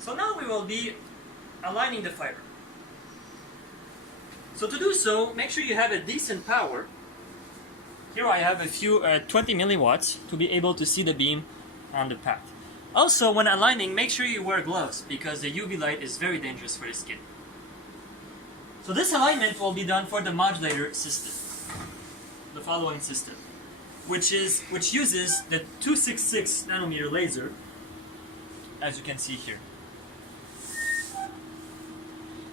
So now we will be aligning the fiber. So to do so, make sure you have a decent power. Here I have a few 20 milliwatts to be able to see the beam on the path. Also, when aligning, make sure you wear gloves because the UV light is very dangerous for the skin. So this alignment will be done for the modulator system, the following system, which uses the 266 nanometer laser, as you can see here.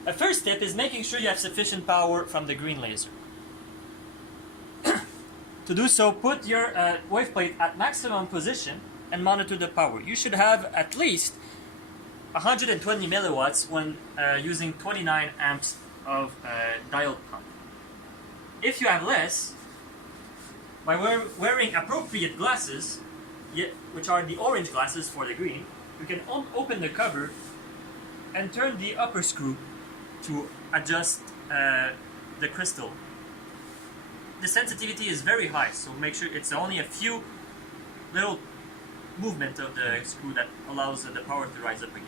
The first step is making sure you have sufficient power from the green laser. To do so, put your wave plate at maximum position and monitor the power. You should have at least 120 milliwatts when using 29 amps of diode pump. If you have less, by wearing appropriate glasses, which are the orange glasses for the green, you can open the cover and turn the upper screw to adjust the crystal. The sensitivity is very high, so make sure it's only a few little movement of the screw that allows the power to rise up again.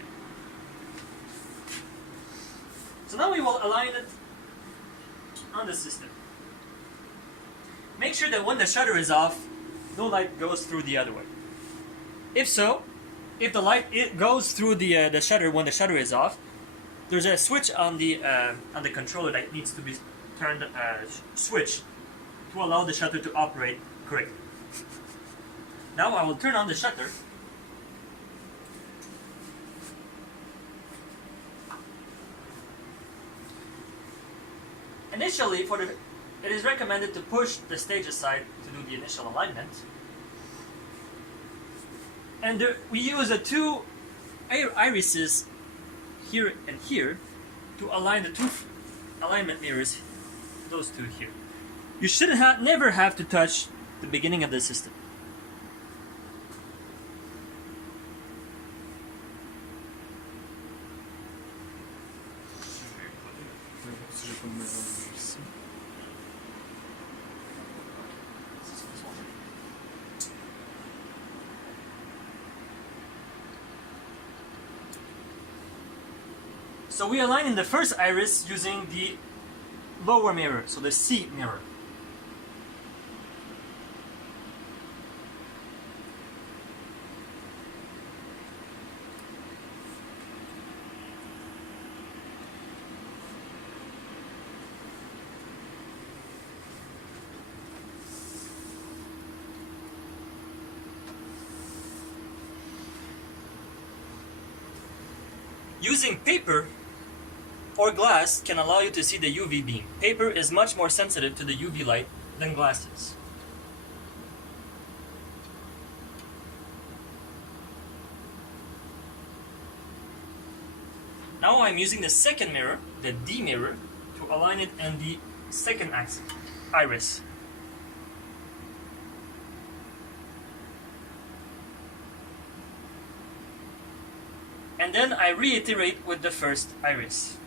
So now we will align it on the system. Make sure that when the shutter is off, no light goes through the other way. If the light goes through the shutter when the shutter is off, there's a switch on the controller that needs to be turned switched to allow the shutter to operate correctly. Now I will turn on the shutter. Initially, it is recommended to push the stage aside to do the initial alignment. And we use two irises here and here to align the two alignment mirrors, those two here. You should never have to touch the beginning of the system. So we align in the first iris using the lower mirror, so the C mirror. Using paper or glass can allow you to see the UV beam. Paper is much more sensitive to the UV light than glass is. Now I'm using the second mirror, the D mirror, to align it in the second axis, iris. And then I reiterate with the first iris.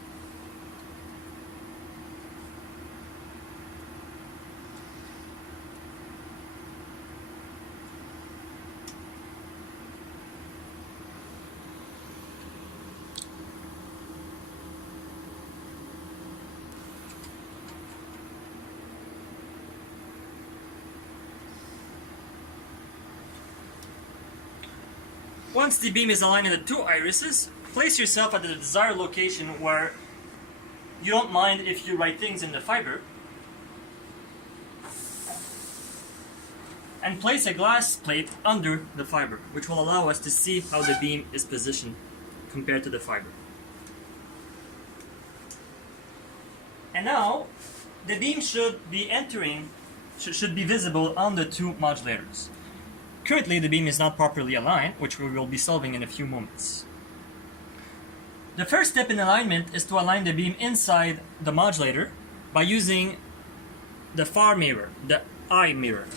Once the beam is aligned in the two irises, place yourself at the desired location where you don't mind if you write things in the fiber, and place a glass plate under the fiber, which will allow us to see how the beam is positioned compared to the fiber. And now, the beam should be should be visible on the two modulators. Currently, the beam is not properly aligned, which we will be solving in a few moments. The first step in alignment is to align the beam inside the modulator by using the far mirror, the I mirror.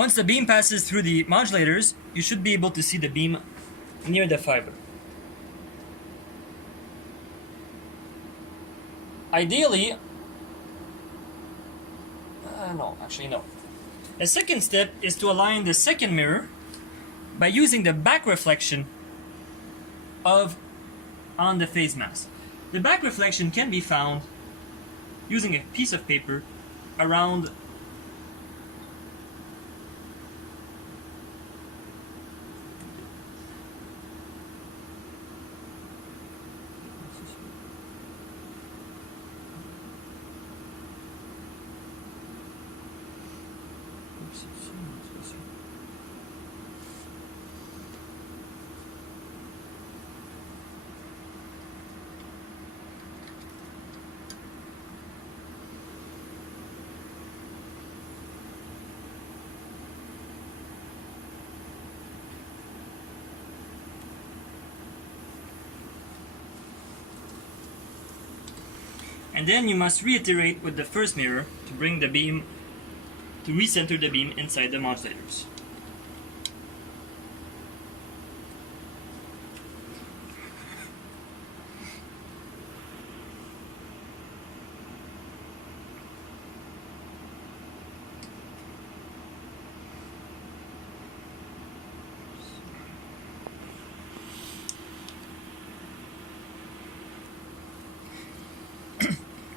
once the beam passes through the modulators, you should be able to see the beam near the fiber. Ideally, no. A second step is to align the second mirror by using the back reflection on the phase mask. The back reflection can be found using a piece of paper around and then you must reiterate with the first mirror to bring the beam, to recenter the beam inside the modulators.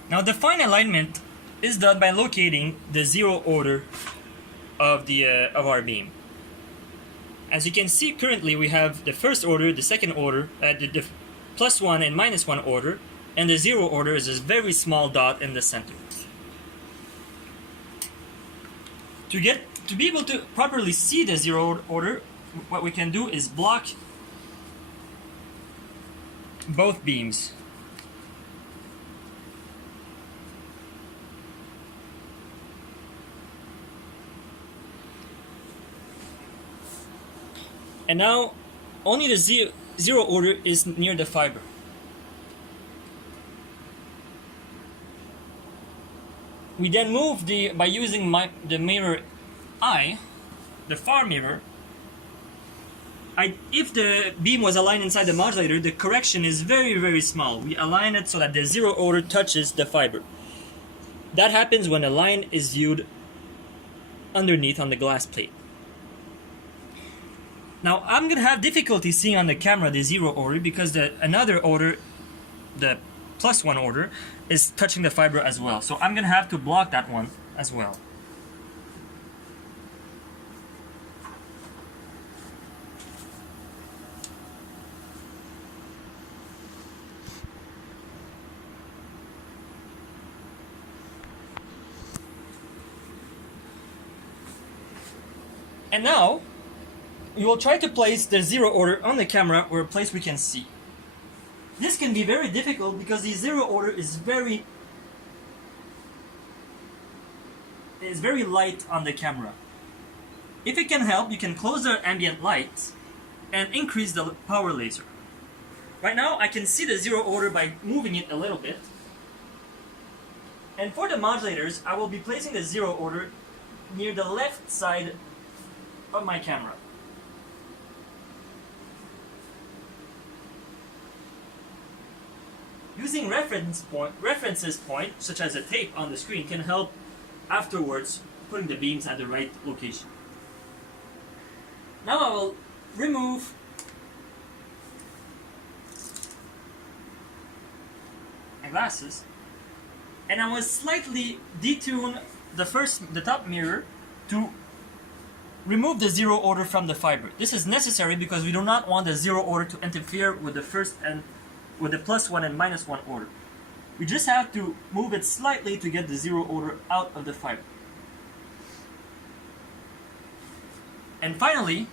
Now the fine alignment is done by locating the zero order of our beam. As you can see, currently we have the first order, the second order, the +1 and -1 order, and the zero order is this very small dot in the center. To be able to properly see the zero order, what we can do is block both beams. And now, only the zero order is near the fiber. We then move by using the mirror I, the far mirror. If the beam was aligned inside the modulator, the correction is very, very small. We align it so that the zero order touches the fiber. That happens when a line is viewed underneath on the glass plate. Now I'm going to have difficulty seeing on the camera the zero order because another order, the +1 order, is touching the fiber as well. So I'm going to have to block that one as well. And now, we will try to place the zero order on the camera or a place we can see. This can be very difficult because the zero order is very light on the camera. If it can help, you can close the ambient light and increase the power laser. Right now I can see the zero order by moving it a little bit. And for the modulators, I will be placing the zero order near the left side of my camera. Using references point, such as a tape on the screen, can help afterwards putting the beams at the right location. Now I will remove my glasses, and I will slightly detune the top mirror to remove the zero order from the fiber. This is necessary because we do not want the zero order to interfere with the first and with the +1 and -1 order. We just have to move it slightly to get the zero order out of the fiber. And finally,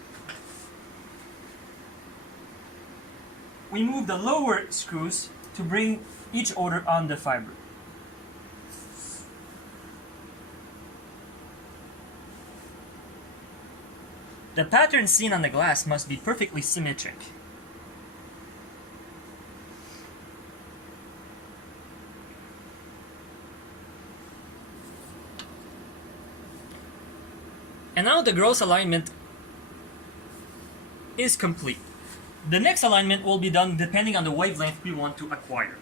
we move the lower screws to bring each order on the fiber. The pattern seen on the glass must be perfectly symmetric. And now the gross alignment is complete. The next alignment will be done depending on the wavelength we want to acquire.